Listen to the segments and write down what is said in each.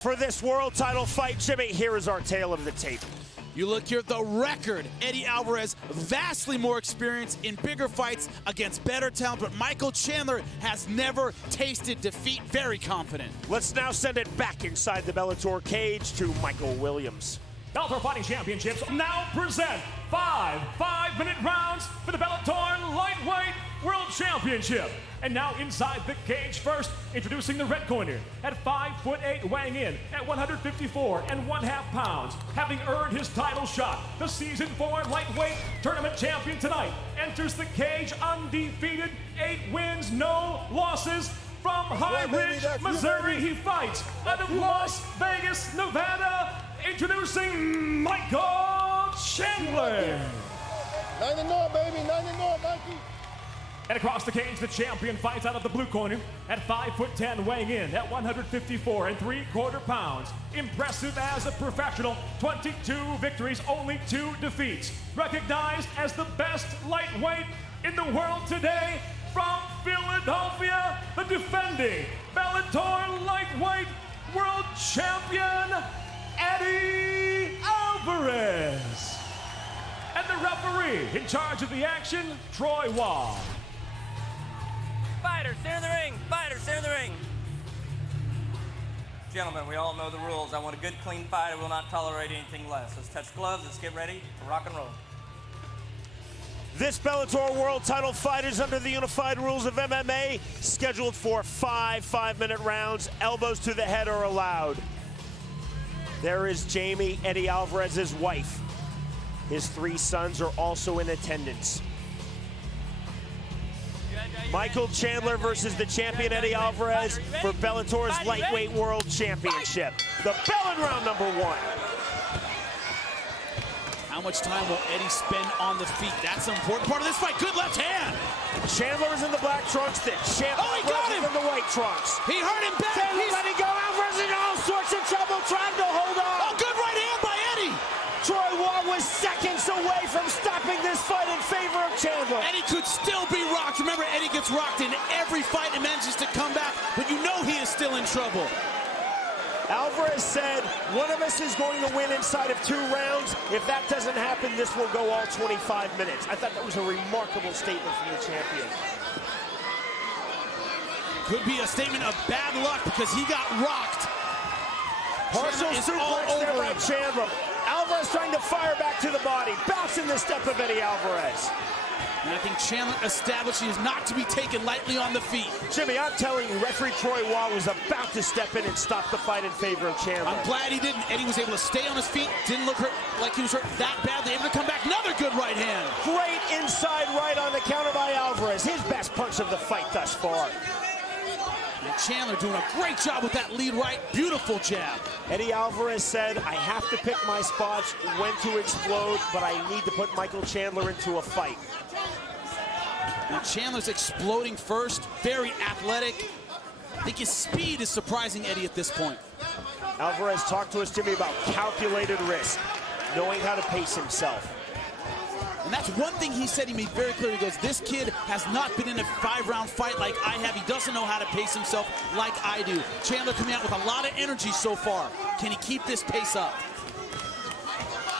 For this world title fight, Jimmy, here is our tale of the tape. You look here at the record. Eddie Alvarez, vastly more experience in bigger fights against better talent, but Michael Chandler has never tasted defeat. Very confident. Let's now send it back inside the Bellator cage to Michael Williams. Bellator Fighting Championships now present 5 5-minute rounds for the Bellator Lightweight World Championship. And now inside the cage first, introducing the red corner at 5'8", weighing in at 154.5 pounds. Having earned his title shot, the Season 4 Lightweight Tournament Champion tonight enters the cage undefeated, 8 wins, no losses. From High Ridge, Missouri, he fights out of Las Vegas, Nevada. Introducing Michael Chandler. 9-0, baby, 9-0, Mikey. And across the cage, the champion fights out of the blue corner at 5'10", weighing in at 154.75 pounds. Impressive as a professional, 22 victories, only 2 defeats. Recognized as the best lightweight in the world today, from Philadelphia, the defending Bellator Lightweight World Champion, Eddie Alvarez. And the referee in charge of the action, Troy Waugh. Fighters, stay in the ring. Fighters, stay in the ring. Gentlemen, we all know the rules. I want a good, clean fight. I will not tolerate anything less. Let's touch gloves. Let's get ready to rock and roll. This Bellator World Title fight is under the unified rules of MMA, scheduled for 5 5-minute rounds. Elbows to the head are allowed. There is Jamie, Eddie Alvarez's wife. His 3 sons are also in attendance. Michael Chandler versus the champion Eddie Alvarez for Bellator's Lightweight World Championship. The bell in round number 1. How much time will Eddie spend on the feet? That's an important part of this fight. Good left hand. Chandler is in the black trunks. Chandler he got him in the white trunks. He hurt him back. He's letting go. Alvarez in all sorts of trouble, trying to hold on. Oh, good right hand by Eddie. Troy Waugh was seconds away from stopping this fight in favor of Chandler. Eddie could still be rocked. Remember, Eddie gets rocked in every fight and manages to come back, but you know he is still in trouble. Alvarez said, one of us is going to win inside of 2 rounds. If that doesn't happen, this will go all 25 minutes. I thought that was a remarkable statement from the champion. Could be a statement of bad luck because he got rocked. Partial suplex there by Chandler. Alvarez trying to fire back to the body. Bouncing the step of Eddie Alvarez. And I think Chandler established he is not to be taken lightly on the feet. Jimmy, I'm telling you, referee Troy Waugh was about to step in and stop the fight in favor of Chandler. I'm glad he didn't. Eddie was able to stay on his feet. Didn't look hurt like he was hurt that badly. Able to come back. Another good right hand. Great inside right on the counter by Alvarez. His best punch of the fight thus far. And Chandler doing a great job with that lead right. Beautiful jab. Eddie Alvarez said, I have to pick my spots, when to explode, but I need to put Michael Chandler into a fight. Now Chandler's exploding first, very athletic. I think his speed is surprising Eddie at this point. Alvarez talked to us, Jimmy, about calculated risk, knowing how to pace himself. And that's one thing he said he made very clear. He goes, this kid has not been in a 5-round fight like I have. He doesn't know how to pace himself like I do. Chandler coming out with a lot of energy so far. Can he keep this pace up?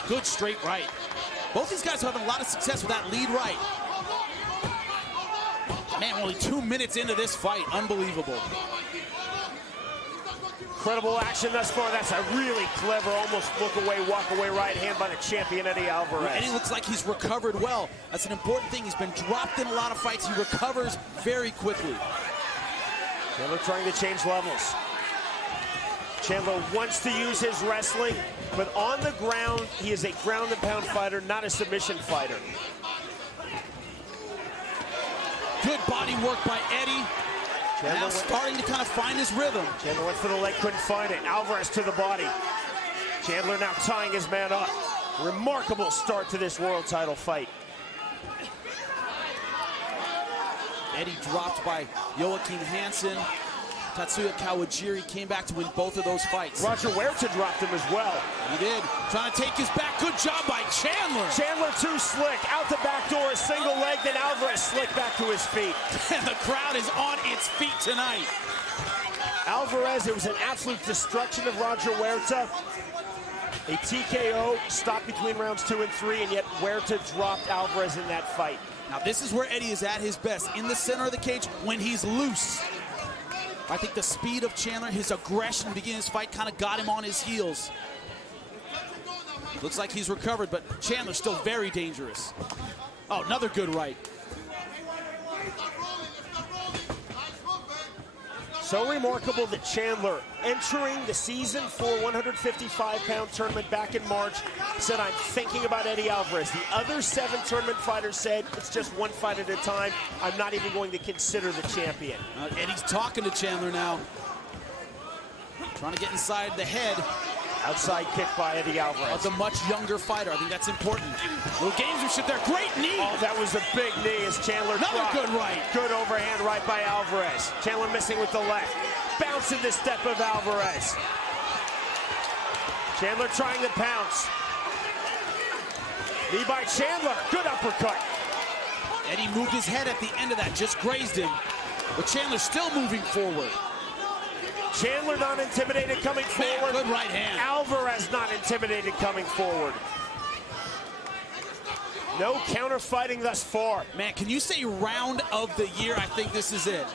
Good straight right. Both these guys are having a lot of success with that lead right. Man, only 2 minutes into this fight. Unbelievable. Incredible action thus far. That's a really clever, almost look away, walk away right hand by the champion, Eddie Alvarez. Eddie looks like he's recovered well. That's an important thing. He's been dropped in a lot of fights. He recovers very quickly. Chandler trying to change levels. Chandler wants to use his wrestling, but on the ground, he is a ground and pound fighter, not a submission fighter. Good body work by Eddie. Now starting to kind of find his rhythm. Chandler went for the leg, couldn't find it. Alvarez to the body. Chandler now tying his man up. Remarkable start to this world title fight. Eddie dropped by Joachim Hansen. Tatsuya Kawajiri came back to win both of those fights. Roger Huerta dropped him as well. He did. Trying to take his back. Good job by Chandler. Chandler too slick. Out the back door, a single leg, then Alvarez slick back to his feet. And the crowd is on its feet tonight. Alvarez, it was an absolute destruction of Roger Huerta. A TKO stopped between rounds 2 and 3, and yet Huerta dropped Alvarez in that fight. Now this is where Eddie is at his best, in the center of the cage when he's loose. I think the speed of Chandler, his aggression to begin his fight kind of got him on his heels. Looks like he's recovered, but Chandler's still very dangerous. Oh, another good right. So remarkable that Chandler, entering the season for 155-pound tournament back in March, said, I'm thinking about Eddie Alvarez. The other 7 tournament fighters said, it's just one fight at a time. I'm not even going to consider the champion. Eddie's talking to Chandler now. Trying to get inside the head. Outside kick by Eddie Alvarez. Of the much younger fighter. I think that's important. Little gamesmanship there. Great knee. Oh, that was a big knee as Chandler Another dropped. good right. Good overhand right by Alvarez. Chandler missing with the left. Bouncing the step of Alvarez. Chandler trying to pounce. Knee by Chandler. Good uppercut. Eddie moved his head at the end of that. Just grazed him. But Chandler's still moving forward. Chandler not intimidated coming forward. Good right hand. Alvarez not intimidated coming forward. No counter fighting thus far. Man, can you say round of the year? I think this is it.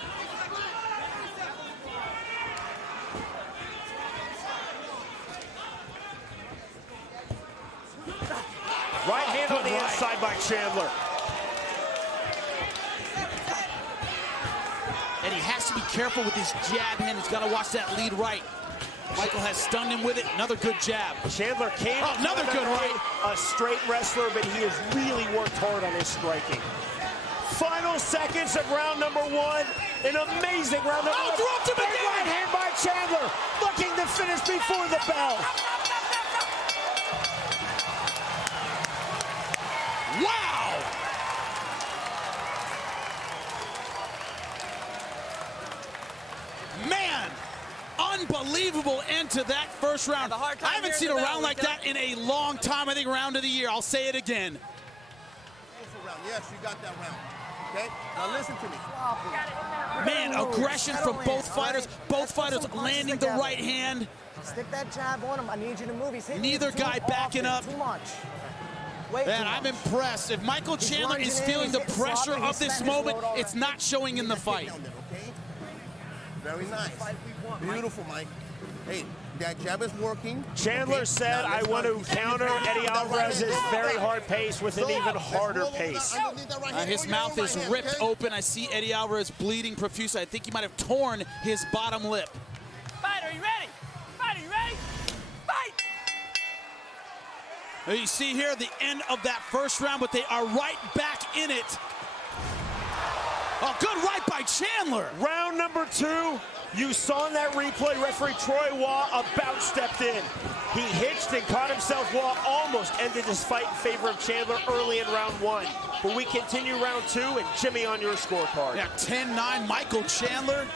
Right hand on the inside by Chandler. And he has to be careful with his jab hand. He's got to watch that lead right. Michael has stunned him with it. Another good jab. Chandler came another good right. A straight wrestler, but he has really worked hard on his striking. Final seconds of round number 1. An amazing round number 1. Dropped him again. Right hand by Chandler, looking to finish before the bell. Wow! Man, unbelievable end to that first round. I haven't seen a round like that in a long time. I think round of the year. I'll say it again. Yes, you got that round. Okay? Now listen to me. Man, aggression from both fighters. Both fighters landing the right hand. Stick that jab on him. I need you to move. He's hitting Neither guy backing up. Too much. Man, I'm impressed. If Michael Chandler is feeling the pressure of this moment, it's not showing in the fight. Very nice. Beautiful, Mike. Hey, that jab is working. Chandler said, I want to counter Eddie Alvarez's very hard pace with an even harder pace. His mouth is ripped open. I see Eddie Alvarez bleeding profusely. I think he might have torn his bottom lip. Fight, are you ready? Fight, are you ready? Fight! You see here the end of that first round, but they are right back in it. Oh, good right by Chandler. Round number 2, you saw in that replay, referee Troy Waugh about stepped in. He hitched and caught himself. Waugh almost ended his fight in favor of Chandler early in round 1. But we continue round 2, and Jimmy on your scorecard. Yeah, 10-9, Michael Chandler.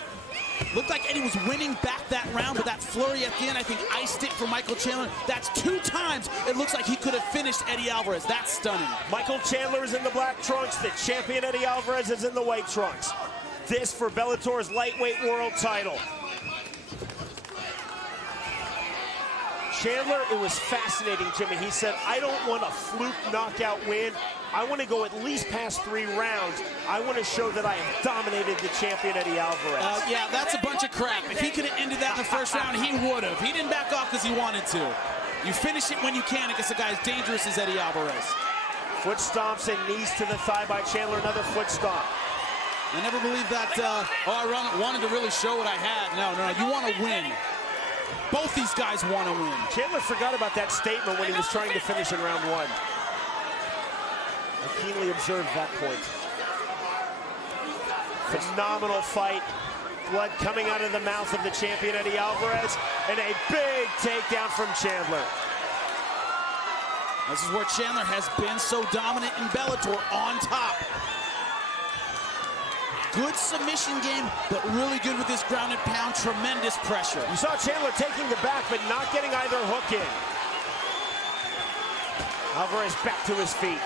Looked like Eddie was winning back that round, but that flurry at the end, I think, iced it for Michael Chandler. That's 2 times it looks like he could have finished Eddie Alvarez. That's stunning. Michael Chandler is in the black trunks. The champion Eddie Alvarez is in the white trunks. This for Bellator's lightweight world title. Chandler, it was fascinating, Jimmy. He said, I don't want a fluke knockout win. I want to go at least past 3 rounds. I want to show that I have dominated the champion, Eddie Alvarez. Yeah, that's a bunch of crap. If he could have ended that in the first round, he would have. He didn't back off because he wanted to. You finish it when you can against a guy as dangerous as Eddie Alvarez. Foot stomps and knees to the thigh by Chandler. Another foot stomp. I never believed that, I wanted to really show what I had. No, you want to win. Both these guys want to win. Chandler forgot about that statement when he was trying to finish in round 1. I keenly observed that point. Phenomenal fight. Blood coming out of the mouth of the champion, Eddie Alvarez, and a big takedown from Chandler. This is where Chandler has been so dominant in Bellator, on top. Good submission game, but really good with his ground and pound. Tremendous pressure. You saw Chandler taking the back, but not getting either hook in. Alvarez back to his feet.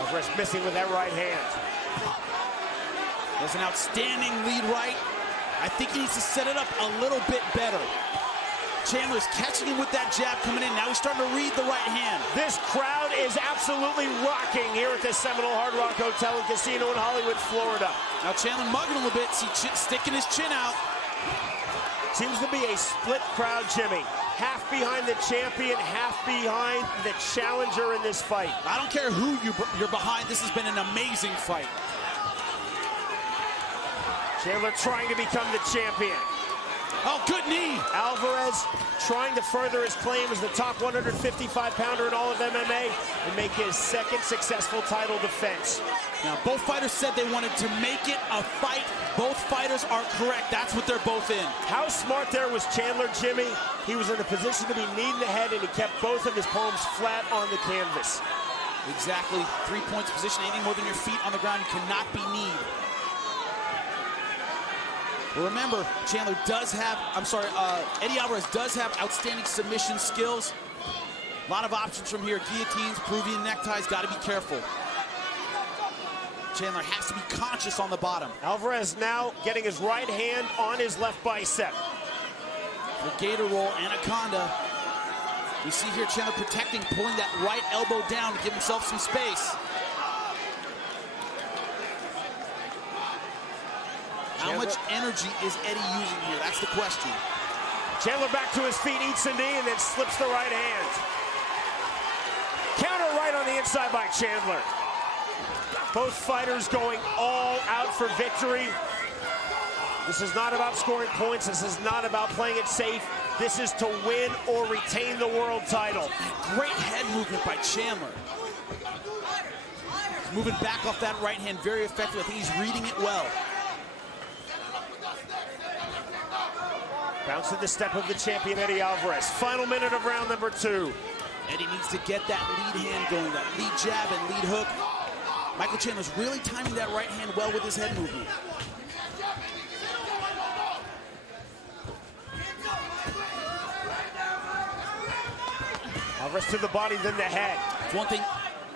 Alvarez missing with that right hand. There's an outstanding lead right. I think he needs to set it up a little bit better. Chandler's catching him with that jab coming in. Now he's starting to read the right hand. This crowd is absolutely rocking here at the Seminole Hard Rock Hotel and Casino in Hollywood, Florida. Now Chandler mugging a little bit, sticking his chin out. Seems to be a split crowd, Jimmy. Half behind the champion, half behind the challenger in this fight. I don't care who you're behind. This has been an amazing fight. Chandler trying to become the champion. Oh, good knee. Alvarez trying to further his claim as the top 155-pounder in all of MMA and make his second successful title defense. Now, both fighters said they wanted to make it a fight. Both fighters are correct. That's what they're both in. How smart there was Chandler, Jimmy. He was in a position to be kneed in the head, and he kept both of his palms flat on the canvas. Exactly. 3 points position. Anything more than your feet on the ground, you cannot be kneed. Remember, Chandler does have, Eddie Alvarez does have outstanding submission skills. A lot of options from here. Guillotines, Peruvian neckties, got to be careful. Chandler has to be conscious on the bottom. Alvarez now getting his right hand on his left bicep. The gator roll, anaconda. We see here Chandler protecting, pulling that right elbow down to give himself some space. How much energy is Eddie using here? That's the question. Chandler back to his feet, eats a knee, and then slips the right hand. Counter right on the inside by Chandler. Both fighters going all out for victory. This is not about scoring points. This is not about playing it safe. This is to win or retain the world title. Great head movement by Chandler. He's moving back off that right hand very effectively. I think he's reading it well. Bounce to the step of the champion, Eddie Alvarez. Final minute of round number 2. Eddie needs to get that lead hand going, that lead jab and lead hook. Michael Chandler's really timing that right hand well with his head movement. Alvarez to the body, then the head. One thing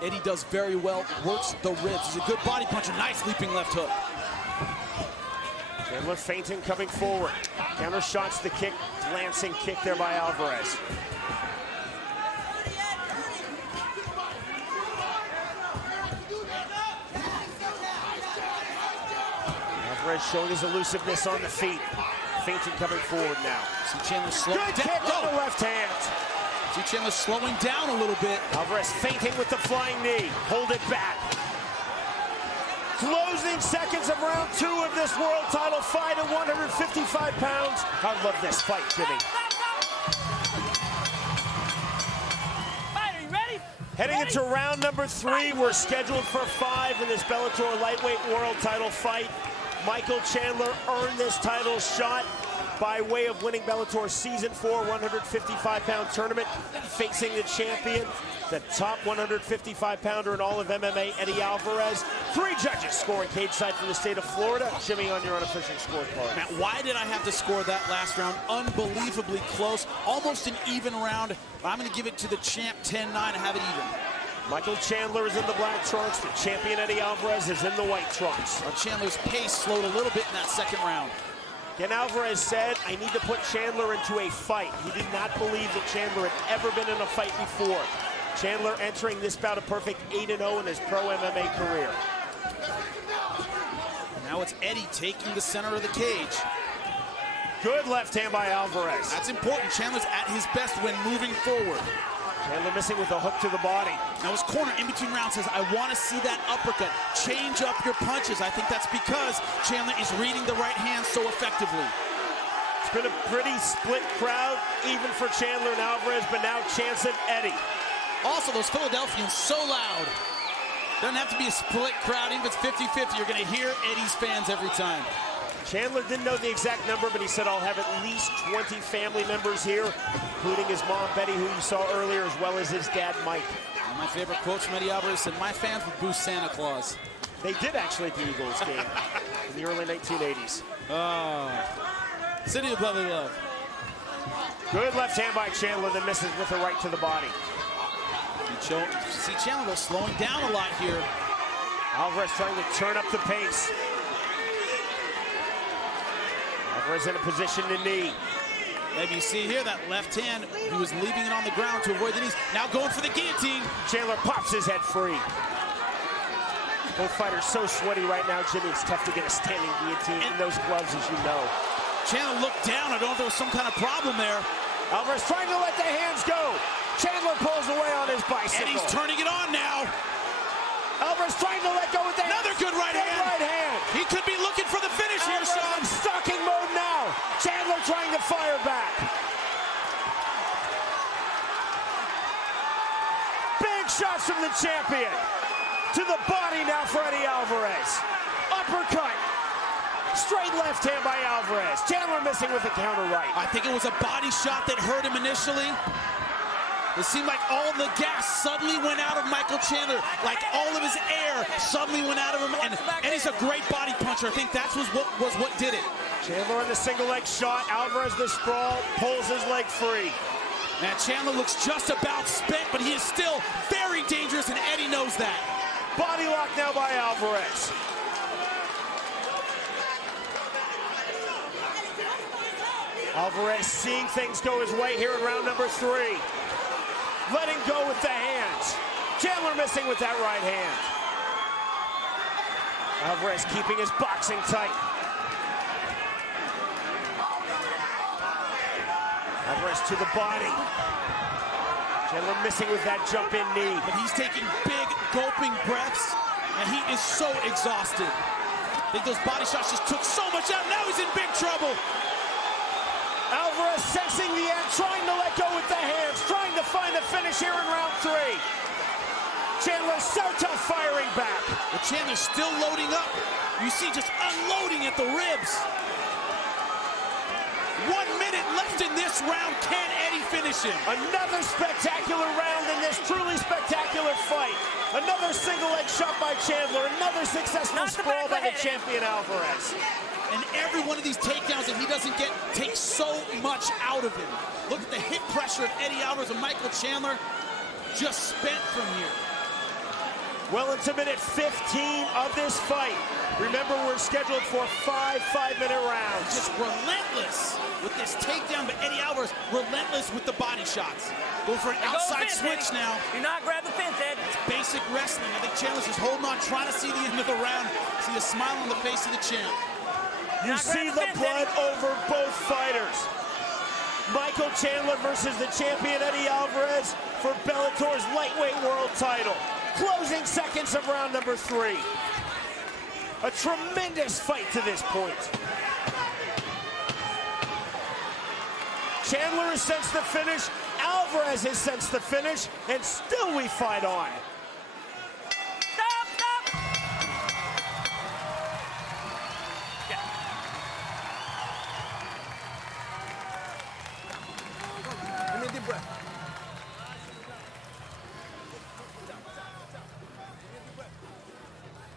Eddie does very well, works the ribs. He's a good body puncher, nice leaping left hook. Chandler feinting, coming forward. Counter shots the kick, glancing kick there by Alvarez. Alvarez showing his elusiveness on the feet. Feinting coming forward now. See Chandler slowing down. Good kick on the left hand. See Chandler slowing down a little bit. Alvarez feinting with the flying knee. Hold it back. Closing seconds of round 2 of this world title fight at 155 pounds. I love this fight, Jimmy. Are you ready? Heading into round number 3, we're scheduled for 5 in this Bellator Lightweight world title fight. Michael Chandler earned this title shot by way of winning Bellator's Season 4 155-pound tournament, facing the champion, the top 155-pounder in all of MMA, Eddie Alvarez. 3 judges scoring cage side from the state of Florida. Jimmy, on your unofficial scorecard. Matt, why did I have to score that last round? Unbelievably close, almost an even round. I'm going to give it to the champ 10-9 and have it even. Michael Chandler is in the black trunks. The champion, Eddie Alvarez, is in the white trunks. Now Chandler's pace slowed a little bit in that second round. Again, Alvarez said, I need to put Chandler into a fight. He did not believe that Chandler had ever been in a fight before. Chandler entering this bout a perfect 8-0 in his pro MMA career. Now it's Eddie taking the center of the cage. Good left hand by Alvarez. That's important. Chandler's at his best when moving forward. Chandler missing with a hook to the body. Now his corner in between rounds says, I want to see that uppercut. Change up your punches. I think that's because Chandler is reading the right hand so effectively. It's been a pretty split crowd, even for Chandler and Alvarez, but now chance of Eddie. Also, those Philadelphians so loud. Doesn't have to be a split crowd. Even if it's 50-50, you're going to hear Eddie's fans every time. Chandler didn't know the exact number, but he said, I'll have at least 20 family members here, including his mom, Betty, who you saw earlier, as well as his dad, Mike. One of my favorite quotes from Eddie Alvarez said, my fans would boo Santa Claus. They did actually at the Eagles game in the early 1980s. Oh, City of Brotherly Love. Good left hand by Chandler, then misses with the right to the body. See Chandler slowing down a lot here. Alvarez trying to turn up the pace. Alvarez in a position to knee. Maybe you see here that left hand, he was leaving it on the ground to avoid the knees. Now going for the guillotine. Chandler pops his head free. Both fighters so sweaty right now, Jimmy. It's tough to get a standing guillotine in those gloves, as you know. Chandler looked down. I don't know if there was some kind of problem there. Alvarez trying to let the hands go. Chandler pulls away on his bicycle. And he's turning it on now. Alvarez trying to let go with the Another good right hand. Right hand. He could be looking for the finish here, Alvarez Sean. in stalking mode now. Chandler trying to fire back. Big shots from the champion. To the body now for Eddie Alvarez. Uppercut. Straight left hand by Alvarez. Chandler missing with a counter right. I think it was a body shot that hurt him initially. It seemed like all the gas suddenly went out of Michael Chandler. Like all of his air suddenly went out of him. And Eddie's a great body puncher. I think that was what did it. Chandler on the single leg shot. Alvarez the sprawl. Pulls his leg free. Man, Chandler looks just about spent, but he is still very dangerous, and Eddie knows that. Body lock now by Alvarez. Alvarez seeing things go his way here in round number 3. Letting go with the hands. Chandler missing with that right hand. Alvarez keeping his boxing tight. Alvarez to the body. Chandler missing with that jump in knee. But he's taking big gulping breaths, and he is so exhausted. I think those body shots just took so much out. Now he's in big trouble. Alvarez sensing the end, trying to let go with the hands, trying to find the finish here in round 3. Chandler so tough firing back. But Chandler's still loading up. You see just unloading at the ribs. 1 minute left in this round. Can Eddie finish him? Another spectacular round in this truly spectacular fight. Another single leg shot by Chandler. Another successful sprawl by the champion Alvarez. And every one of these takedowns that he doesn't get takes so much out of him. Look at the hip pressure of Eddie Alvarez and Michael Chandler just spent from here. Well into minute 15 of this fight. Remember, we're scheduled for 5 5-minute rounds. Just relentless with this takedown, but Eddie Alvarez relentless with the body shots. Go for an outside switch now. Do not grab the fence, Ed. It's basic wrestling. I think Chandler's just holding on, trying to see the end of the round. See the smile on the face of the champ. You see the blood over both fighters. Michael Chandler versus the champion Eddie Alvarez for Bellator's lightweight world title. Closing seconds of round number 3. A tremendous fight to this point. Chandler has sensed the finish, Alvarez has sensed the finish, and still we fight on.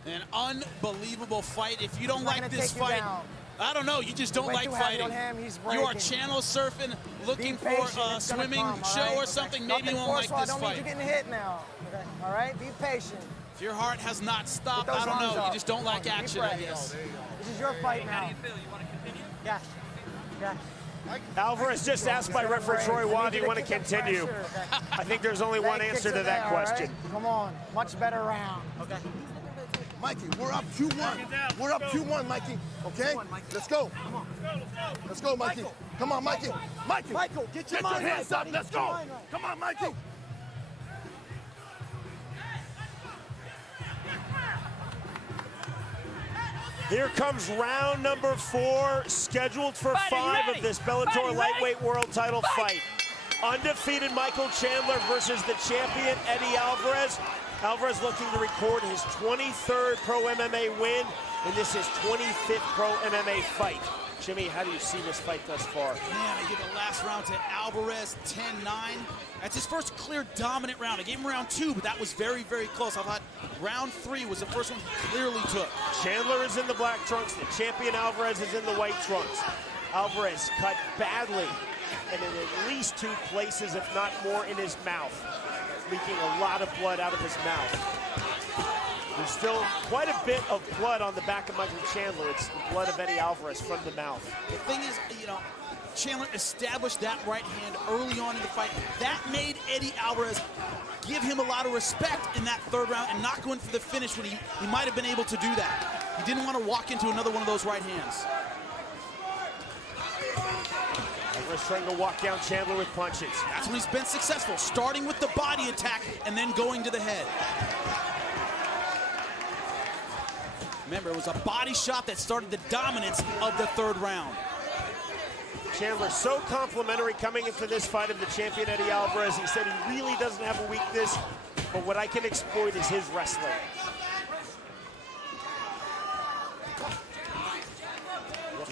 An unbelievable fight. If you don't like this fight, I don't know, you just don't like fighting. You are channel surfing, looking for a swimming show or something, maybe you won't like this fight. I don't need you getting hit now. Okay. All right, be patient. If your heart has not stopped, I don't know, you just don't like action, I guess. This is your fight now. How do you feel? You want to continue? Yeah. Yeah. Alvarez just asked by referee Troy Watt, do you want to continue? I think there's only one answer to that question. Come on, much better round. Okay. Mikey, we're up 2-1. We're up 2-1, Mikey. Okay? Let's go. Come on. Let's go, Mikey. Come on, Mikey. Mikey. Michael, get your mind hands right, up. Let's go. Come on, Mikey. Here comes round number 4, scheduled for 5 of this Bellator Lightweight World Title fight. Undefeated Michael Chandler versus the champion Eddie Alvarez. Alvarez looking to record his 23rd Pro MMA win, and this is 25th Pro MMA fight. Jimmy, how do you see this fight thus far? Man, I give the last round to Alvarez, 10-9. That's his first clear dominant round. I gave him round 2, but that was very, very close. I thought round 3 was the first one he clearly took. Chandler is in the black trunks. The champion Alvarez is in the white trunks. Alvarez cut badly, and in at least 2 places, if not more, in his mouth. Leaking a lot of blood out of his mouth. There's still quite a bit of blood on the back of Michael Chandler. It's the blood of Eddie Alvarez from the mouth. The thing is, you know, Chandler established that right hand early on in the fight. That made Eddie Alvarez give him a lot of respect in that third round and not go in for the finish when he might have been able to do that. He didn't want to walk into another one of those right hands. Alvarez trying to walk down Chandler with punches. That's when he's been successful, starting with the body attack and then going to the head. Remember, it was a body shot that started the dominance of the third round. Chandler so complimentary coming into this fight of the champion Eddie Alvarez. He said he really doesn't have a weakness, but what I can exploit is his wrestling.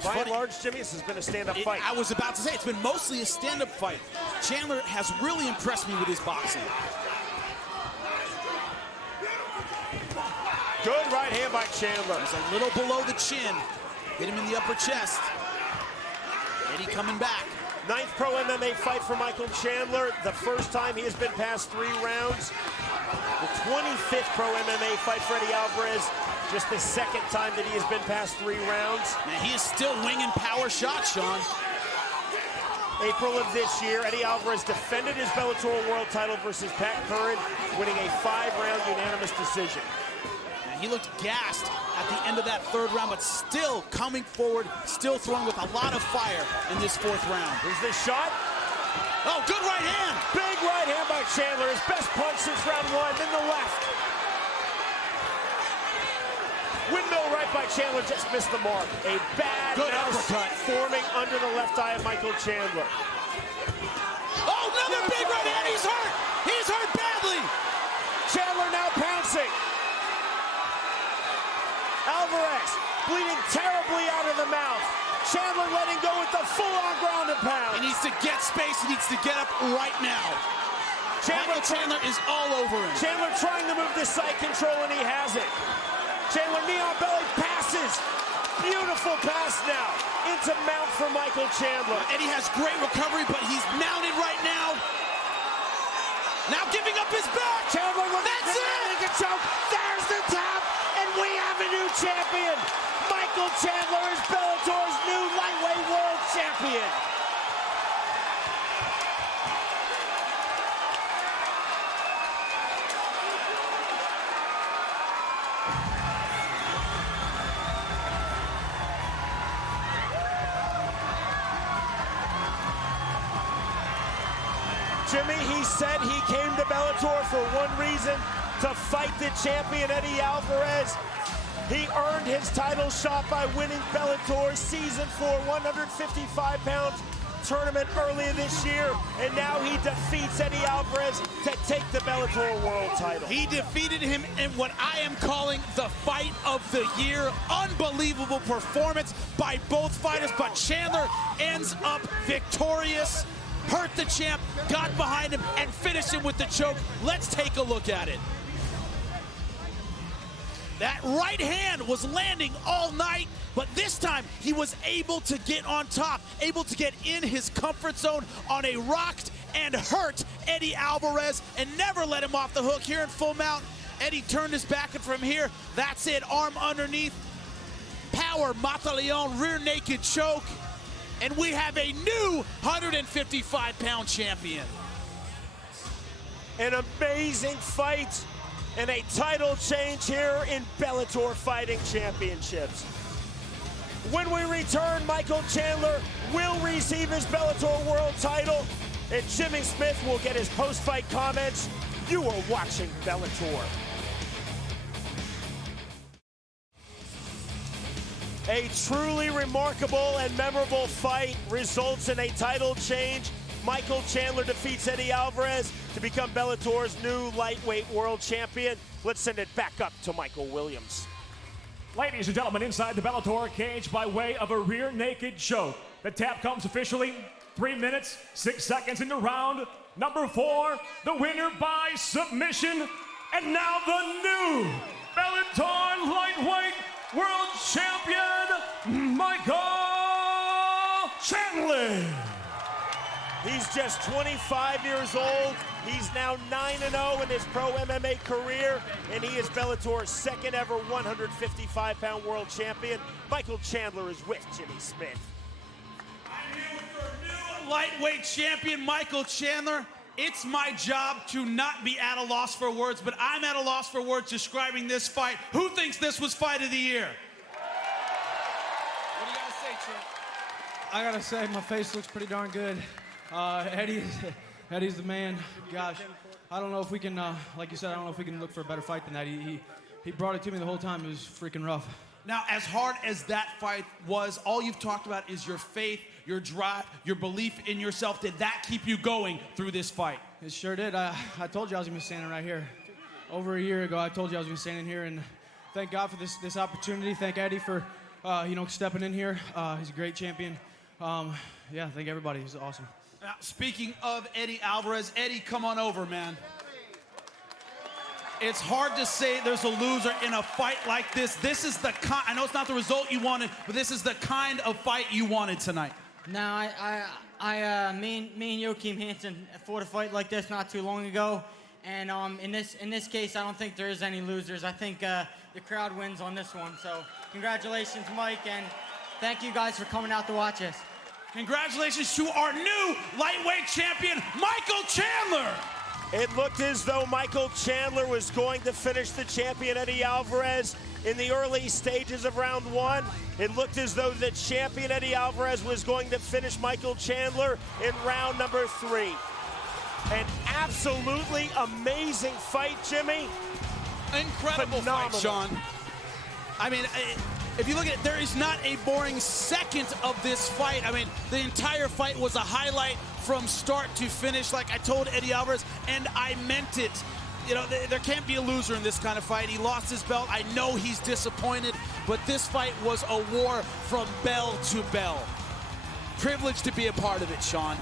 By and large, Jimmy, this has been a stand-up fight. I was about to say, it's been mostly a stand-up fight. Chandler has really impressed me with his boxing. Good right hand by Chandler. He's a little below the chin. Hit him in the upper chest. Eddie coming back. 9th pro MMA fight for Michael Chandler. The first time he has been past 3 rounds. The 25th pro MMA fight for Eddie Alvarez. Just the 2nd time that he has been past 3 rounds. Man, he is still winging power shots, Sean. April of this year, Eddie Alvarez defended his Bellator world title versus Pat Curran, winning a 5-round unanimous decision. He looked gassed at the end of that third round, but still coming forward, still throwing with a lot of fire in this 4th round. Here's the shot. Oh, good right hand. Big right hand by Chandler. His best punch since round 1, then the left. Windmill right by Chandler, just missed the mark. A bad good mouse uppercut forming under the left eye of Michael Chandler. Oh, another big right hand. He's hurt. He's hurt badly. Chandler now pouncing. Alvarez bleeding terribly out of the mouth. Chandler letting go with the full-on ground and pound. He needs to get space. He needs to get up right now. Chandler is all over him. Chandler trying to move the side control, and he has it. Chandler knee on belly passes. Beautiful pass now into mount for Michael Chandler. Eddie has great recovery, but he's mounted right now. Now giving up his back. Chandler with that's it. Choke. There's the tap. We have a new champion. Michael Chandler is Bellator's new lightweight world champion. Jimmy, he said he came to Bellator for one reason, to fight the champion Eddie Alvarez. He earned his title shot by winning Bellator's Season 4 155-pound tournament earlier this year, and now he defeats Eddie Alvarez to take the Bellator world title. He defeated him in what I am calling the fight of the year. Unbelievable performance by both fighters, but Chandler ends up victorious. Hurt the champ, got behind him, and finished him with the choke. Let's take a look at it. That right hand was landing all night, but this time he was able to get on top, able to get in his comfort zone on a rocked and hurt Eddie Alvarez and never let him off the hook. Here in full mount, Eddie turned his back, and from here, that's it, arm underneath. Power Mataleon rear naked choke, and we have a new 155-pound champion. An amazing fight and a title change here in Bellator Fighting Championships. When we return, Michael Chandler will receive his Bellator world title, and Jimmy Smith will get his post-fight comments. You are watching Bellator. A truly remarkable and memorable fight results in a title change. Michael Chandler defeats Eddie Alvarez to become Bellator's new lightweight world champion. Let's send it back up to Michael Williams. Ladies and gentlemen, inside the Bellator cage by way of a rear naked choke. The tap comes officially 3 minutes, 6 seconds into round number 4. The winner by submission, and now the new Bellator Lightweight World Champion, Michael Chandler. He's just 25 years old. He's now 9-0 in his pro MMA career, and he is Bellator's second ever 155-pound world champion. Michael Chandler is with Jimmy Smith. I'm here with your new lightweight champion, Michael Chandler. It's my job to not be at a loss for words, but I'm at a loss for words describing this fight. Who thinks this was fight of the year? What do you gotta say, Champ? I gotta say, my face looks pretty darn good. Eddie's the man. Gosh, I don't know if we can, like you said, I don't know if we can look for a better fight than that. He brought it to me the whole time. It was freaking rough. Now, as hard as that fight was, all you've talked about is your faith, your drive, your belief in yourself. Did that keep you going through this fight? It sure did. I told you I was gonna be standing right here. Over a year ago, I told you I was gonna be standing here, and thank God for this opportunity. Thank Eddie for, stepping in here. He's a great champion. Yeah, thank everybody. He's awesome. Now, speaking of Eddie Alvarez, Eddie, come on over, man. It's hard to say there's a loser in a fight like this. This is the kind, I know it's not the result you wanted, but this is the kind of fight you wanted tonight. No, me and Joachim Hansen fought a fight like this not too long ago, and in this case, I don't think there is any losers. I think the crowd wins on this one. So, congratulations, Mike, and thank you guys for coming out to watch us. Congratulations to our new lightweight champion, Michael Chandler. It looked as though Michael Chandler was going to finish the champion Eddie Alvarez in the early stages of round one. It looked as though the champion Eddie Alvarez was going to finish Michael Chandler in round number 3. An absolutely amazing fight, Jimmy. Incredible fight, Sean. I mean, if you look at it, there is not a boring second of this fight. I mean, the entire fight was a highlight from start to finish, like I told Eddie Alvarez, and I meant it. You know, there can't be a loser in this kind of fight. He lost his belt. I know he's disappointed, but this fight was a war from bell to bell. Privileged to be a part of it, Sean.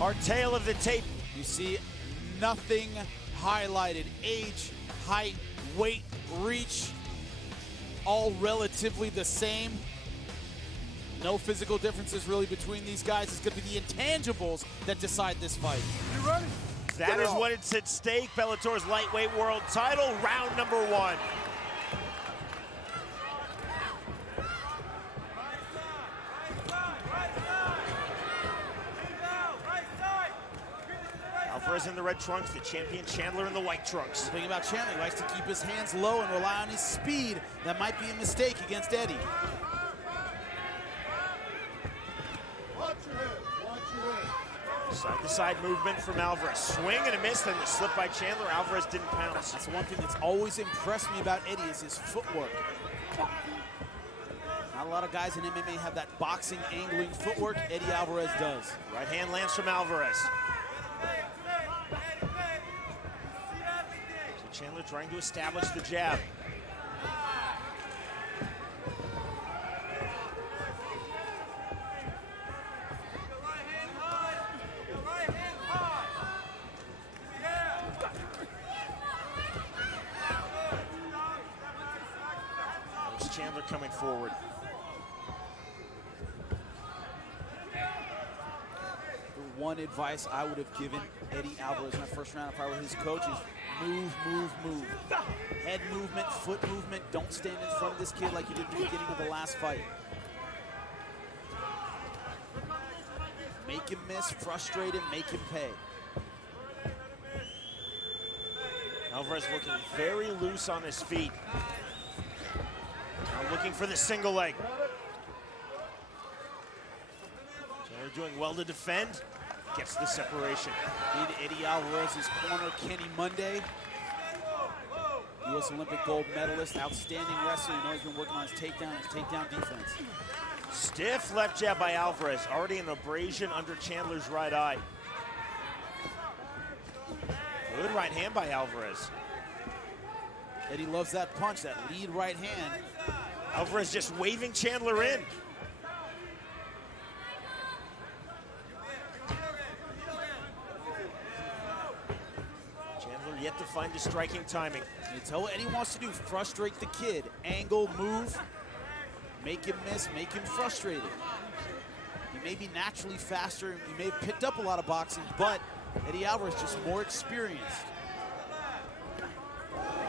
Our tale of the tape. You see nothing highlighted. Age, height, weight, reach, all relatively the same. No physical differences really between these guys. It's going to be the intangibles that decide this fight. You ready? That is what it's at stake. Bellator's lightweight world title, round number 1. Alvarez in the red trunks, the champion Chandler in the white trunks. The thing about Chandler, he likes to keep his hands low and rely on his speed. That might be a mistake against Eddie. Side-to-side movement from Alvarez. Swing and a miss, then the slip by Chandler. Alvarez didn't pounce. That's the one thing that's always impressed me about Eddie is his footwork. Not a lot of guys in MMA have that boxing angling footwork. Eddie Alvarez does. Right hand lands from Alvarez. So Chandler trying to establish the jab. Chandler coming forward. The one advice I would have given Eddie Alvarez in my first round if I were his coach is move, move, move. Head movement, foot movement. Don't stand in front of this kid like you did at the beginning of the last fight. Make him miss, frustrate him, make him pay. Alvarez looking very loose on his feet. Now looking for the single leg. Chandler doing well to defend. Gets the separation. In Eddie Alvarez's corner, Kenny Monday. U.S. Olympic gold medalist, outstanding wrestler. You know he's been working on his takedown defense. Stiff left jab by Alvarez. Already an abrasion under Chandler's right eye. Good right hand by Alvarez. Eddie loves that punch, that lead right hand. Alvarez just waving Chandler in. Chandler yet to find his striking timing. You tell what Eddie wants to do, frustrate the kid. Angle, move, make him miss, make him frustrated. He He may be naturally faster, and he may have picked up a lot of boxing, but Eddie Alvarez just more experienced.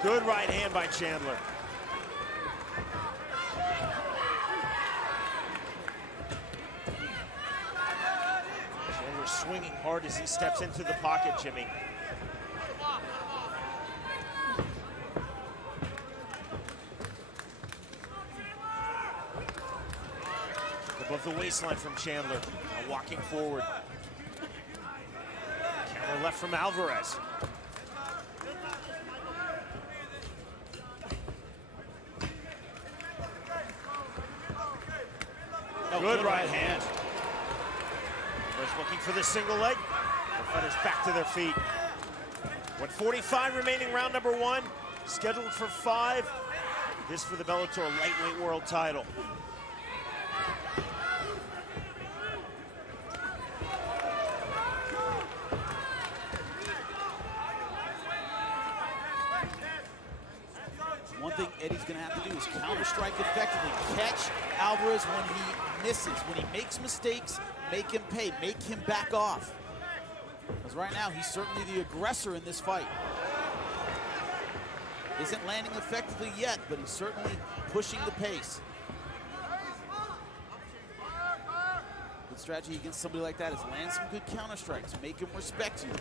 Good right hand by Chandler. Chandler swinging hard as he steps into the pocket, Jimmy. Above the waistline from Chandler, now walking forward. Counter left from Alvarez. Good right hand. Alvarez looking for the single leg. The fighters back to their feet. 1:45 remaining, round number 1. Scheduled for 5. This for the Bellator Lightweight World title. One thing Eddie's gonna have to do is counter-strike effectively. Catch Alvarez when he misses. When he makes mistakes, make him pay, make him back off. Because right now, he's certainly the aggressor in this fight. Isn't landing effectively yet, but he's certainly pushing the pace. Good strategy against somebody like that is land some good counter-strikes, make him respect you.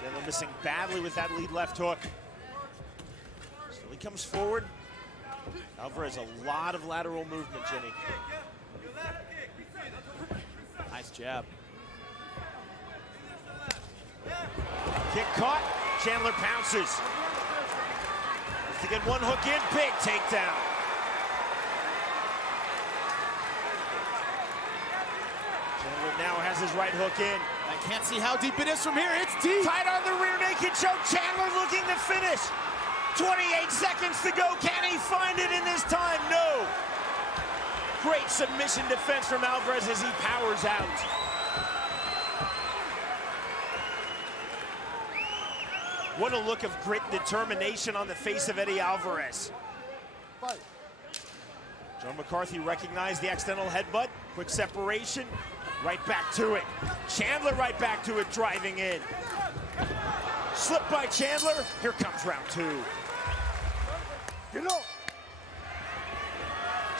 Chandler missing badly with that lead left hook. Still he comes forward. Alvarez, a lot of lateral movement, Jimmy. Nice jab. Kick caught. Chandler pounces. To get one hook in, big takedown. Chandler now has his right hook in. I can't see how deep it is from here. It's deep. Tied on the rear naked choke. Chandler looking to finish. 28 seconds to go. Can he find it in this time? No. Great submission defense from Alvarez as he powers out. What a look of grit and determination on the face of Eddie Alvarez. John McCarthy recognized the accidental headbutt. Quick separation. Right back to it. Chandler right back to it, driving in. Slip by Chandler. Here comes round 2. Get up.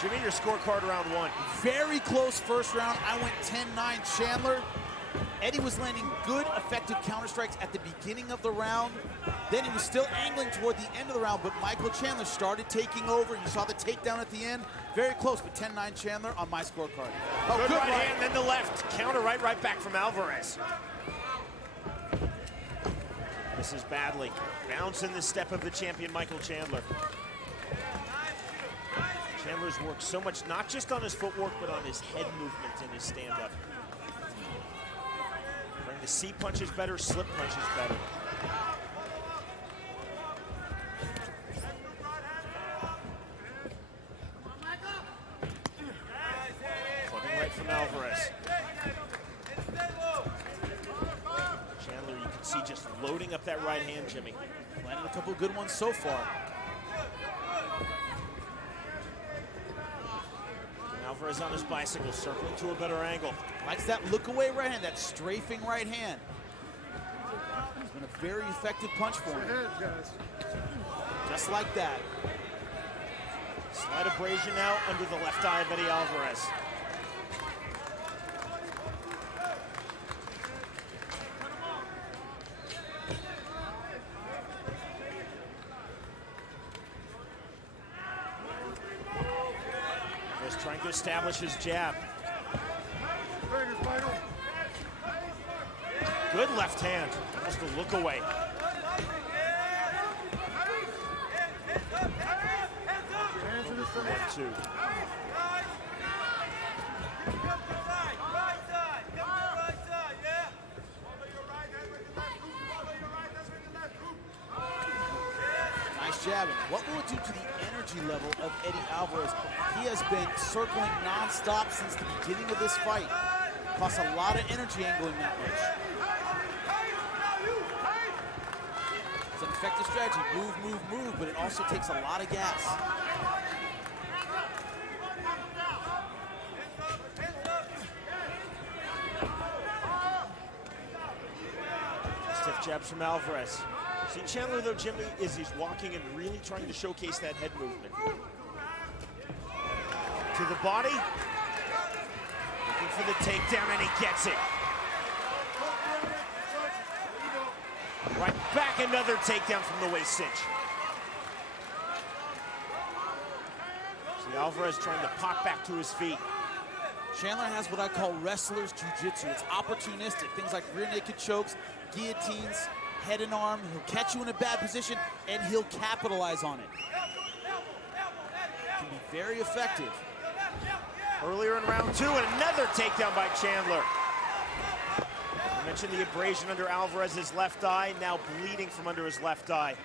Jimmy, your scorecard round 1. Very close first round. I went 10-9 Chandler. Eddie was landing good, effective counter strikes at the beginning of the round. Then he was still angling toward the end of the round, but Michael Chandler started taking over. You saw the takedown at the end. Very close, but 10-9 Chandler on my scorecard. Oh, good right hand, then the left. Counter right back from Alvarez. Misses badly. Bounce in the step of the champion, Michael Chandler. Chandler's worked so much, not just on his footwork, but on his head movement in his stand-up. Bring the C punches better, slip punches better. Clubbing right from Alvarez. Chandler, you can see just loading up that right hand, Jimmy. Landed a couple good ones so far. Alvarez on his bicycle, circling to a better angle. Likes that look away right hand, that strafing right hand. It's been a very effective punch for him. Just like that. Slight abrasion now under the left eye of Eddie Alvarez. Just trying to establish his jab. Good left hand, almost a look away. 1-2. Nice jab. And what will it do to the energy level of Eddie Alvarez? He has been circling non-stop since the beginning of this fight. Costs a lot of energy angling that much. It's an effective strategy. Move, move, move, but it also takes a lot of gas. Left jabs from Alvarez. See, Chandler, though, Jimmy, is he's walking and really trying to showcase that head movement. To the body. Looking for the takedown, and he gets it. Right back, another takedown from the waist cinch. See, Alvarez trying to pop back to his feet. Chandler has what I call wrestler's jiu-jitsu. It's opportunistic. Things like rear naked chokes, guillotines, head and arm. He'll catch you in a bad position, and he'll capitalize on it. Can be very effective. Earlier in round 2, and another takedown by Chandler. I mentioned the abrasion under Alvarez's left eye, now bleeding from under his left eye.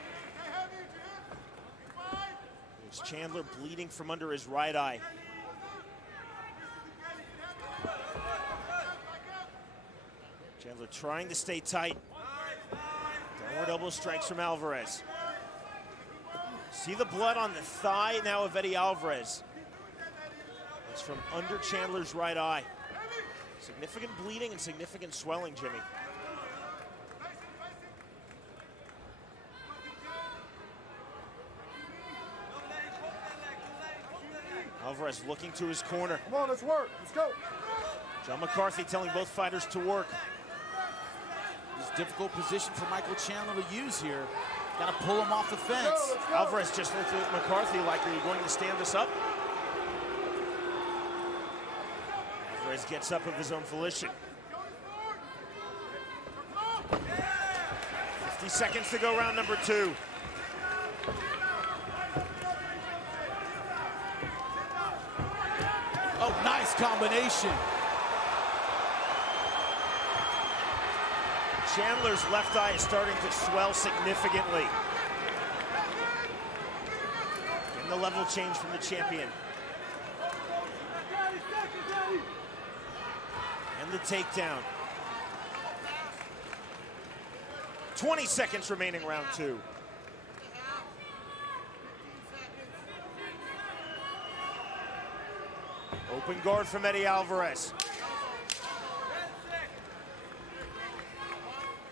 There's Chandler bleeding from under his right eye. Chandler trying to stay tight. Downward elbow strikes from Alvarez. See the blood on the thigh now of Eddie Alvarez. It's from under Chandler's right eye. Significant bleeding and significant swelling, Jimmy. Alvarez looking to his corner. Come on, let's work. Let's go. John McCarthy telling both fighters to work. It's a difficult position for Michael Chandler to use here. Got to pull him off the fence. Let's go. Alvarez just looked at McCarthy like, are you going to stand us up? Alvarez gets up of his own volition. 50 seconds to go, round number 2. Oh, nice combination. Chandler's left eye is starting to swell significantly. And the level change from the champion. And the takedown. 20 seconds remaining, round 2. Open guard from Eddie Alvarez.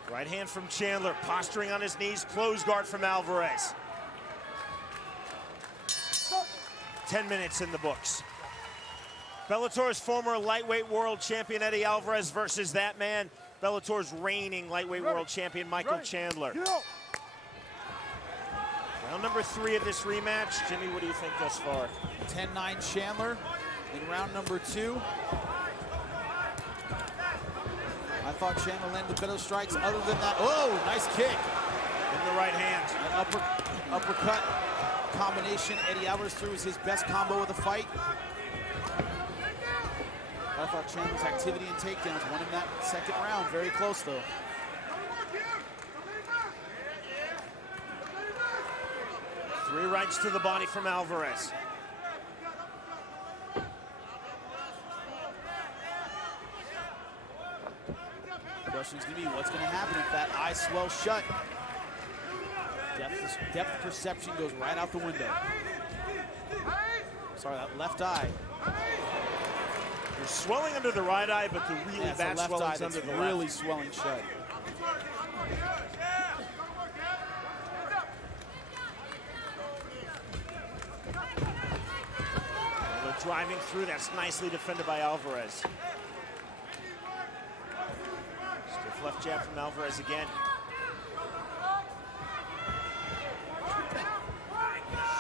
Right hand from Chandler, posturing on his knees, close guard from Alvarez. 10 minutes in the books. Bellator's former lightweight world champion Eddie Alvarez versus that man, Bellator's reigning lightweight world champion Michael Chandler. Round number 3 of this rematch. Jimmy, what do you think thus far? 10-9 Chandler in round number 2. I thought Chandler landed better strikes. Other than that, oh, nice kick. In the right hand. An uppercut combination. Eddie Alvarez threw was his best combo of the fight. I thought Chandler's activity and takedowns won him that second round. Very close, though. Three rights to the body from Alvarez. The question is going to be what's going to happen if that eye swells shut. Depth perception goes right out the window. Sorry, that left eye. There's swelling under the right eye, but the really bad swelling's under the really left. swelling shut. They're driving through. That's nicely defended by Alvarez. Stiff left jab from Alvarez again.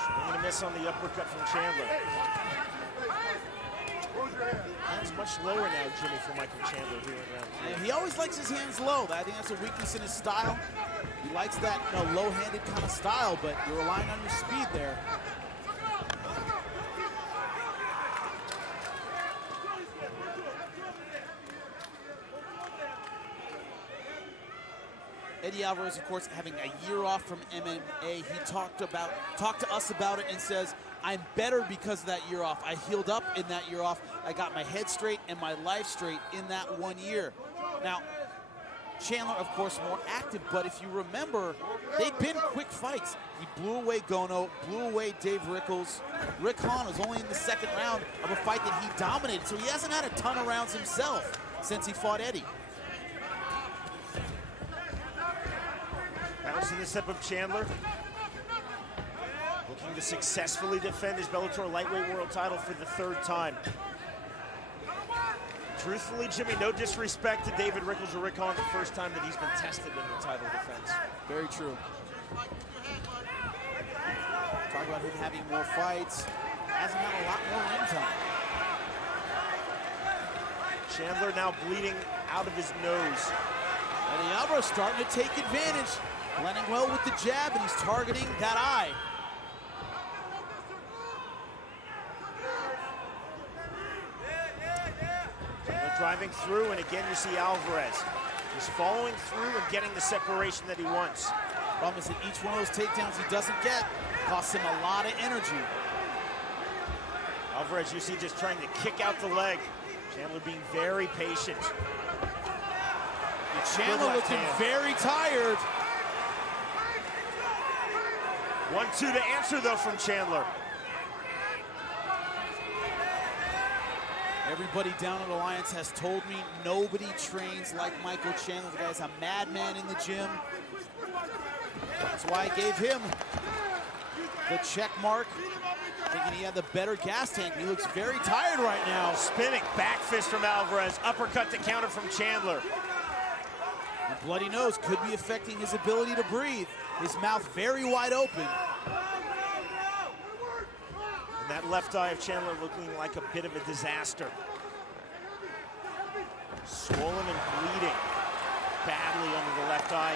Swing and a miss on the uppercut from Chandler. Hands much lower now, Jimmy, for Michael Chandler here in round 3. And he always likes his hands low. I think that's a weakness in his style. He likes that low-handed kind of style, but you're relying on your speed there. Eddie Alvarez, of course, having a year off from MMA. He talked to us about it and says, I'm better because of that year off. I healed up in that year off. I got my head straight and my life straight in that 1 year. Now, Chandler, of course, more active, but if you remember, they've been quick fights. He blew away Gono, blew away Dave Rickles. Rick Hahn was only in the second round of a fight that he dominated, so he hasn't had a ton of rounds himself since he fought Eddie. in the step of Chandler. Looking to successfully defend his Bellator Lightweight World title for the 3rd time. Truthfully, Jimmy, no disrespect to David Rickles or Rick Hahn, the first time that he's been tested in the title defense. Very true. Talk about him having more fights. Hasn't had a lot more ring time. Chandler now bleeding out of his nose. Eddie Alvarez starting to take advantage. Blending well with the jab, and he's targeting that eye. Chandler driving through, and again you see Alvarez just following through and getting the separation that he wants. Problem is that each one of those takedowns he doesn't get costs him a lot of energy. Alvarez, you see, just trying to kick out the leg. Chandler being very patient. And Chandler looking very tired. 1-2 to answer, though, from Chandler. Everybody down at Alliance has told me nobody trains like Michael Chandler. The guy's a madman in the gym. That's why I gave him the check mark, thinking he had the better gas tank. He looks very tired right now. Spinning back fist from Alvarez, uppercut to counter from Chandler. The bloody nose could be affecting his ability to breathe. His mouth very wide open. And that left eye of Chandler looking like a bit of a disaster. Swollen and bleeding badly under the left eye.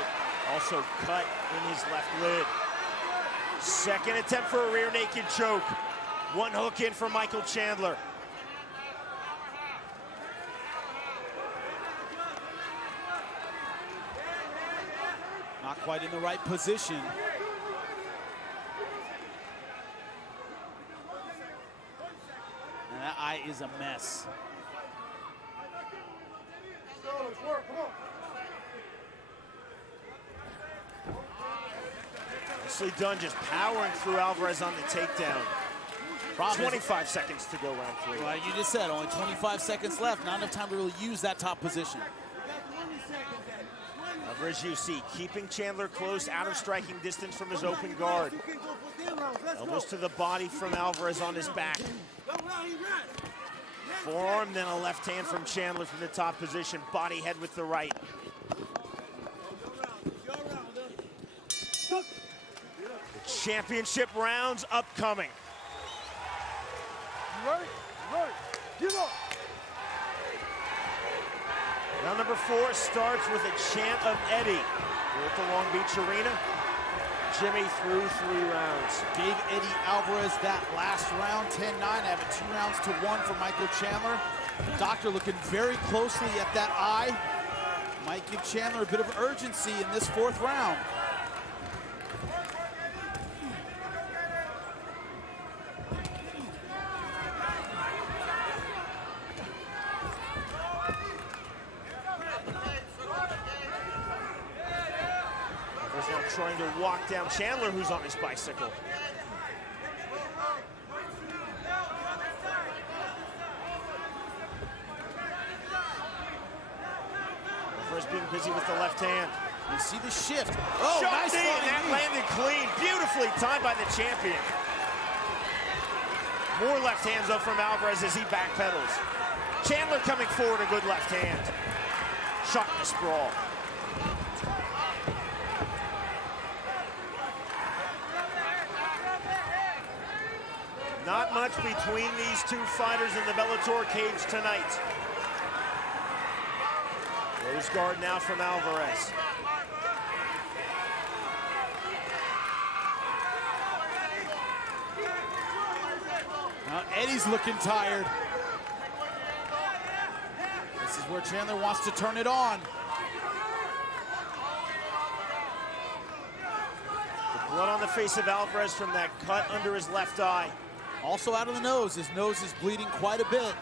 Also cut in his left lid. Second attempt for a rear naked choke. One hook in for Michael Chandler. Not quite in the right position. And that eye is a mess. Nicely done, just powering through Alvarez on the takedown. 25 seconds to go round 3. Well, you just said only 25 seconds left. Not enough time to really use that top position. Alvarez, you see, keeping Chandler close, out of striking distance from his open guard. Elbows to the body from Alvarez on his back. Forearm, then a left hand from Chandler from the top position. Body head with the right. The championship rounds upcoming. Round number 4 starts with a chant of Eddie. We're at the Long Beach Arena. Jimmy threw 3 rounds. Gave Eddie Alvarez that last round, 10-9, having 2 rounds to 1 for Michael Chandler. The doctor looking very closely at that eye. Might give Chandler a bit of urgency in this 4th round. Trying to walk down Chandler, who's on his bicycle. Alvarez being busy with the left hand. You see the shift. Oh, nice knee, and that landed clean. Beautifully timed by the champion. More left hands up from Alvarez as he backpedals. Chandler coming forward, a good left hand. Shot in the sprawl. Not much between these 2 fighters in the Bellator cage tonight. Rose guard now from Alvarez. Now Eddie's looking tired. This is where Chandler wants to turn it on. The blood on the face of Alvarez from that cut under his left eye. Also out of the nose. His nose is bleeding quite a bit.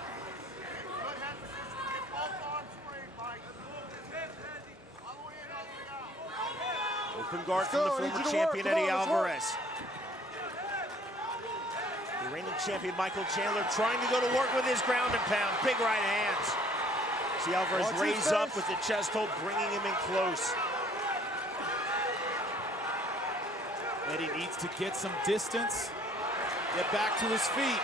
Open guard from the former champion, Eddie Alvarez. The reigning champion, Michael Chandler, trying to go to work with his ground and pound. Big right hands. See Alvarez raise up with the chest hold, bringing him in close. Eddie needs to get some distance, get back to his feet.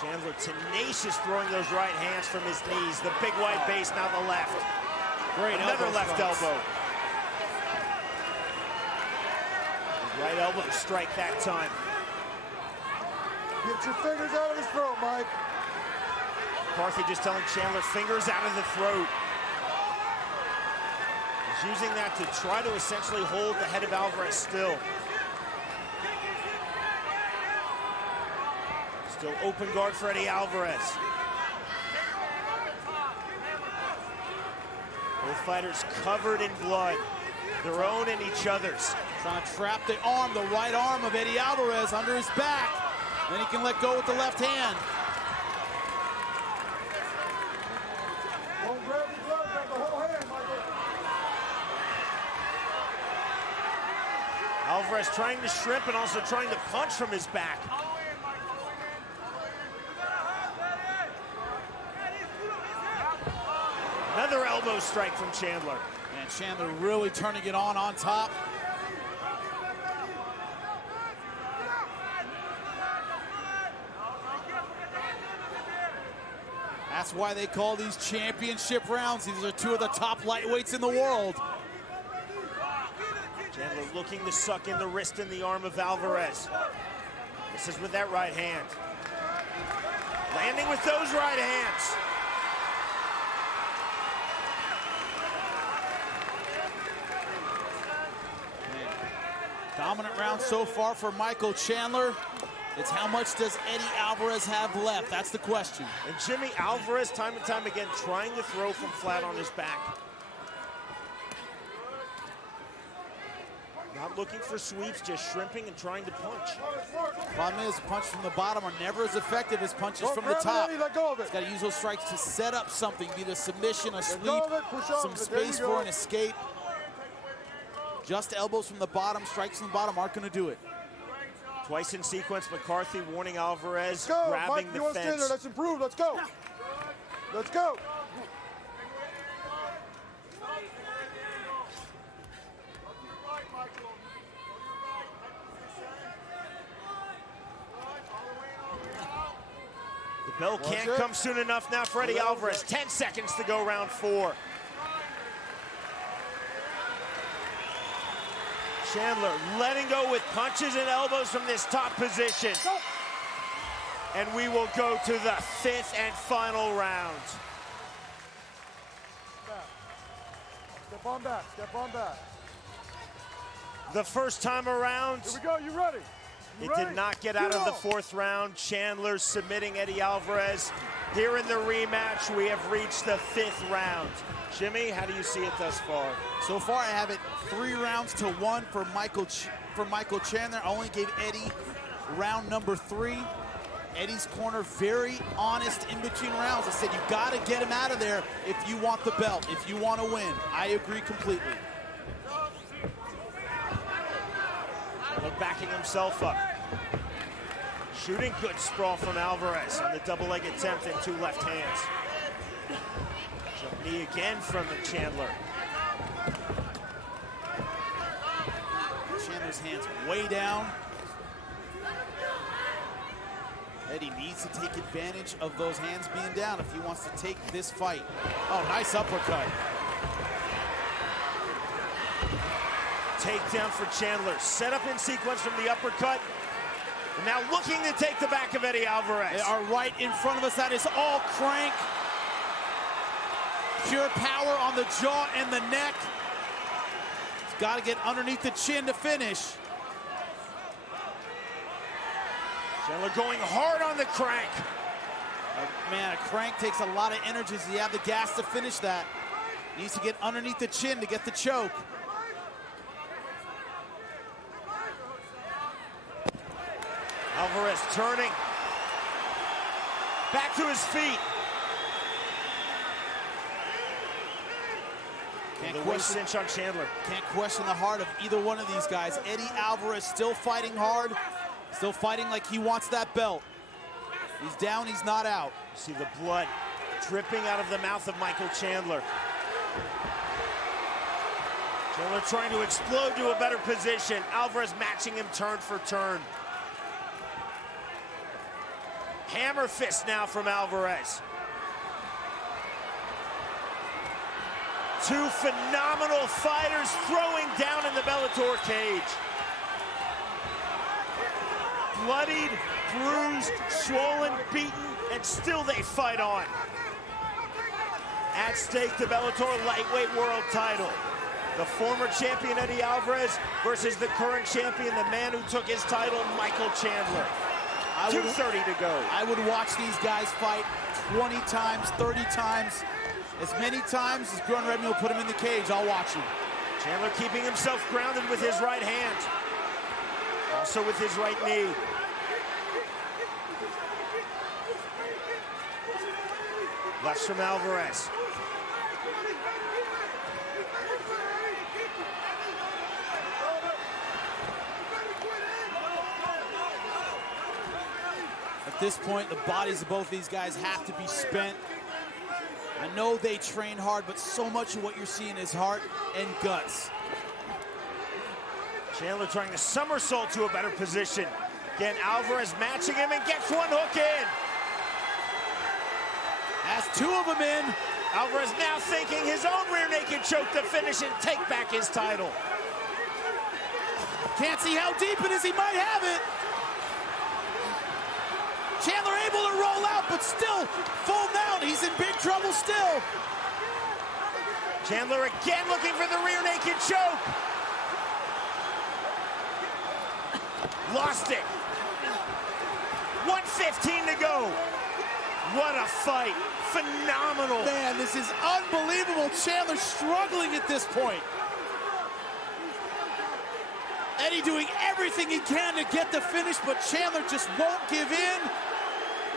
Chandler tenacious throwing those right hands from his knees. The big white base, now the left. Great Another left strikes. elbow. Right elbow strike that time. Get your fingers out of his throat, Mike. McCarthy just telling Chandler, fingers out of the throat. He's using that to try to essentially hold the head of Alvarez still. Still open guard for Eddie Alvarez. Both fighters covered in blood, their own and each other's. Trying to trap the arm, the right arm of Eddie Alvarez under his back. Then he can let go with the left hand. Don't grab the glove, grab the whole hand, Michael. Alvarez trying to shrimp and also trying to punch from his back. Another elbow strike from Chandler. And Chandler really turning it on top. That's why they call these championship rounds. These are two of the top lightweights in the world. Chandler looking to suck in the wrist and the arm of Alvarez. This is with that right hand. Landing with those right hands. Dominant round so far for Michael Chandler. It's how much does Eddie Alvarez have left? That's the question. And Jimmy Alvarez, time and time again, trying to throw from flat on his back. Not looking for sweeps, just shrimping and trying to punch. Problem is, punches from the bottom are never as effective as punches from the top. He's got to use those strikes to set up something, be it a submission, a sweep, some space for an escape. Just elbows from the bottom, strikes from the bottom aren't going to do it. Twice in sequence, McCarthy warning Alvarez, Go, grabbing Mike, the you want to stay there? fence. Let's improve. Let's go. Let's go. The bell can't come soon enough now for Eddie Alvarez. 10 seconds to go, round 4. Chandler letting go with punches and elbows from this top position. And we will go to the 5th and final round. Step on back. Step on back. The first time around, Here we go. You ready? it did not get out of the 4th round. Chandler submitting Eddie Alvarez. Here in the rematch, we have reached the 5th round. Jimmy, how do you see it thus far? So far, I have it 3 rounds to 1 for Michael Chandler. I only gave Eddie round number 3. Eddie's corner very honest in between rounds. I said, you got to get him out of there if you want the belt, if you want to win. I agree completely. Chandler backing himself up. Shooting good sprawl from Alvarez on the double leg attempt and 2 left hands. Jump knee again from Chandler. Chandler's hands way down. Eddie needs to take advantage of those hands being down if he wants to take this fight. Oh, nice uppercut. Takedown for Chandler. Set up in sequence from the uppercut. And now looking to take the back of Eddie Alvarez. They are right in front of us. That is all crank. Pure power on the jaw and the neck. He's got to get underneath the chin to finish. Chandler going hard on the crank. Man, a crank takes a lot of energy. So you have the gas to finish that. Needs to get underneath the chin to get the choke. Alvarez turning. Back to his feet. The waist cinch on Chandler. Can't question the heart of either one of these guys. Eddie Alvarez still fighting hard. Still fighting like he wants that belt. He's down, he's not out. See the blood dripping out of the mouth of Michael Chandler. Chandler trying to explode to a better position. Alvarez matching him turn for turn. Hammer fist now from Alvarez. Two phenomenal fighters throwing down in the Bellator cage. Bloodied, bruised, swollen, beaten, and still they fight on. At stake, the Bellator Lightweight World title. The former champion Eddie Alvarez versus the current champion, the man who took his title, Michael Chandler. 2:30 to go. I would watch these guys fight 20 times, 30 times, as many times as Bjorn Redman will put him in the cage. I'll watch him. Chandler keeping himself grounded with his right hand. Also with his right knee. Left from Alvarez. At this point, the bodies of both these guys have to be spent. I know they train hard, but so much of what you're seeing is heart and guts. Chandler trying to somersault to a better position. Again, Alvarez matching him and gets one hook in. Has two of them in. Alvarez now thinking his own rear naked choke to finish and take back his title. Can't see how deep it is, he might have it. Chandler able to roll out, but still full mount. He's in big trouble still. Chandler again looking for the rear naked choke. Lost it. 1:15 to go. What a fight. Phenomenal. Man, this is unbelievable. Chandler struggling at this point. Eddie doing everything he can to get the finish, but Chandler just won't give in.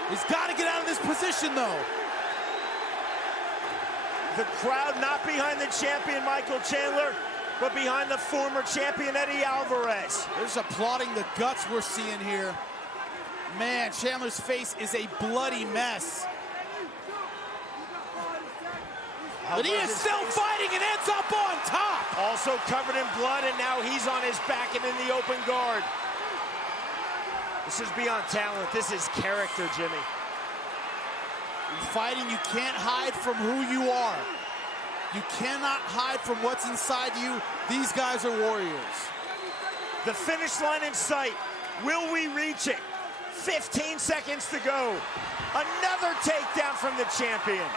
He's got to get out of this position, though. The crowd not behind the champion, Michael Chandler, but behind the former champion, Eddie Alvarez. They're just applauding the guts we're seeing here. Man, Chandler's face is a bloody mess. But he is still fighting and ends up on top. Also covered in blood, and now he's on his back and in the open guard. This is beyond talent. This is character, Jimmy. In fighting, you can't hide from who you are. You cannot hide from what's inside you. These guys are warriors. The finish line in sight. Will we reach it? 15 seconds to go. Another takedown from the champion.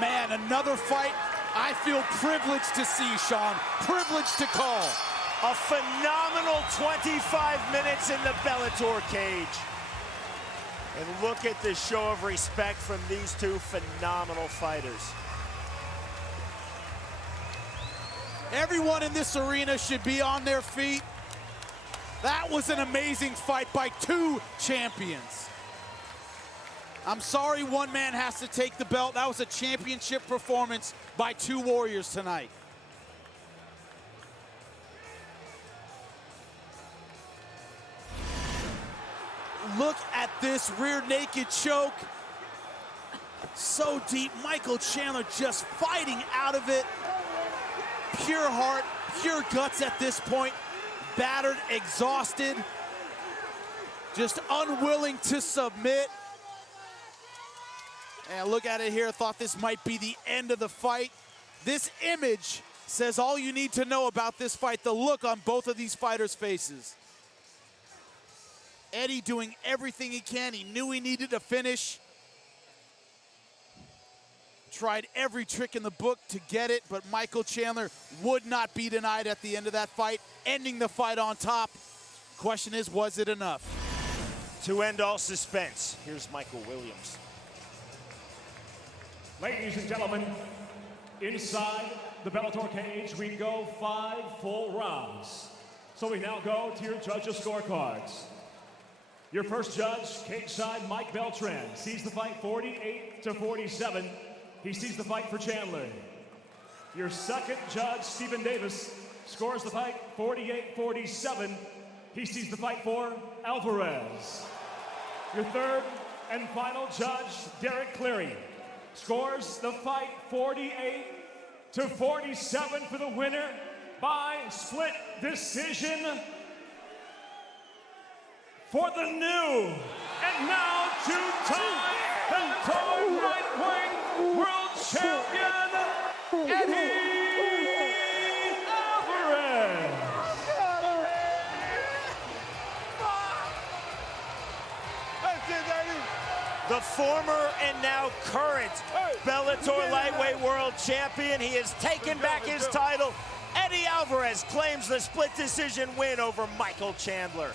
Man, another fight I feel privileged to see, Sean. Privileged to call. A phenomenal 25 minutes in the Bellator cage. And look at the show of respect from these two phenomenal fighters. Everyone in this arena should be on their feet. That was an amazing fight by two champions. I'm sorry one man has to take the belt. That was a championship performance by two warriors tonight. Look at this rear naked choke. So deep. Michael Chandler just fighting out of it. Pure heart, pure guts at this point. Battered, exhausted. Just unwilling to submit. And look at it here. Thought this might be the end of the fight. This image says all you need to know about this fight. The look on both of these fighters' faces. Eddie doing everything he can. He knew he needed to finish. Tried every trick in the book to get it, but Michael Chandler would not be denied at the end of that fight, ending the fight on top. Question is, was it enough? To end all suspense, here's Michael Williams. Ladies and gentlemen, inside the Bellator cage, we go 5 full rounds. So we now go to your judges' scorecards. Your first judge, cage side Mike Beltran, sees the fight 48-47. He sees the fight for Chandler. Your second judge, Stephen Davis, scores the fight 48-47. He sees the fight for Alvarez. Your third and final judge, Derek Cleary, scores the fight 48-47 for the winner by split decision for the new and now two-time Bellator Lightweight World Champion, Eddie Alvarez. The former and now current Bellator Lightweight World Champion. He has taken back his title. Eddie Alvarez claims the split decision win over Michael Chandler.